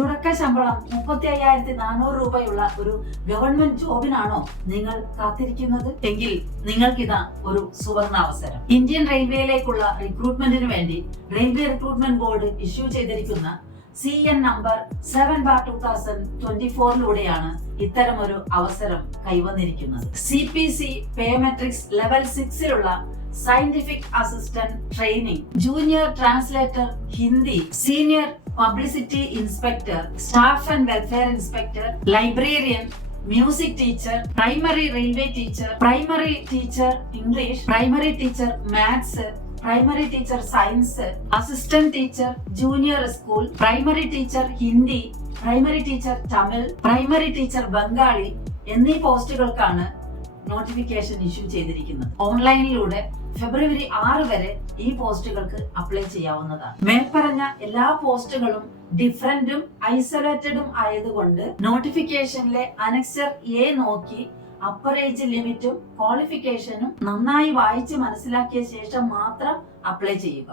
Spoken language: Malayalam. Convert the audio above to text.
തുടക്ക ശമ്പളം 35,400 രൂപയുള്ള ഒരു ഗവൺമെന്റ് ജോബിനാണോ നിങ്ങൾ കാത്തിരിക്കുന്നത്? എങ്കിൽ നിങ്ങൾക്കിതാ ഒരു സുവർണാവസരം. ഇന്ത്യൻ റെയിൽവേയിലേക്കുള്ള റിക്രൂട്ട്മെന്റിന് വേണ്ടി റെയിൽവേ റിക്രൂട്ട്മെന്റ് ബോർഡ് ഇഷ്യൂ ചെയ്തിരിക്കുന്ന CN നമ്പർ 7/2024 ഇത്തരമൊരു അവസരം കൈവന്നിരിക്കുന്നത്. CPC pay matrix level 6 scientific assistant training, junior translator Hindi, senior publicity inspector, staff and welfare inspector, librarian, music teacher, primary railway teacher, primary teacher English, primary teacher maths, primary teacher science, assistant teacher junior school, primary teacher Hindi, primary teacher Tamil, primary teacher Bengali എന്നീ പോസ്റ്റുകൾക്കാണ് നോട്ടിഫിക്കേഷൻ ഇഷ്യൂ ചെയ്തിരിക്കുന്നത്. ഓൺലൈനിലൂടെ ഫെബ്രുവരി 6 വരെ ഈ പോസ്റ്റുകൾക്ക് അപ്ലൈ ചെയ്യാവുന്നതാണ്. മേൽപ്പറഞ്ഞ എല്ലാ പോസ്റ്റുകളും ഡിഫറന്റും ഐസൊലേറ്റഡും ആയതുകൊണ്ട് നോട്ടിഫിക്കേഷനിലെ അനക്സർ A നോക്കി അപ്പർ ഏജ് ലിമിറ്റും ക്വാളിഫിക്കേഷനും നന്നായി വായിച്ച് മനസ്സിലാക്കിയ ശേഷം മാത്രം അപ്ലൈ ചെയ്യുക.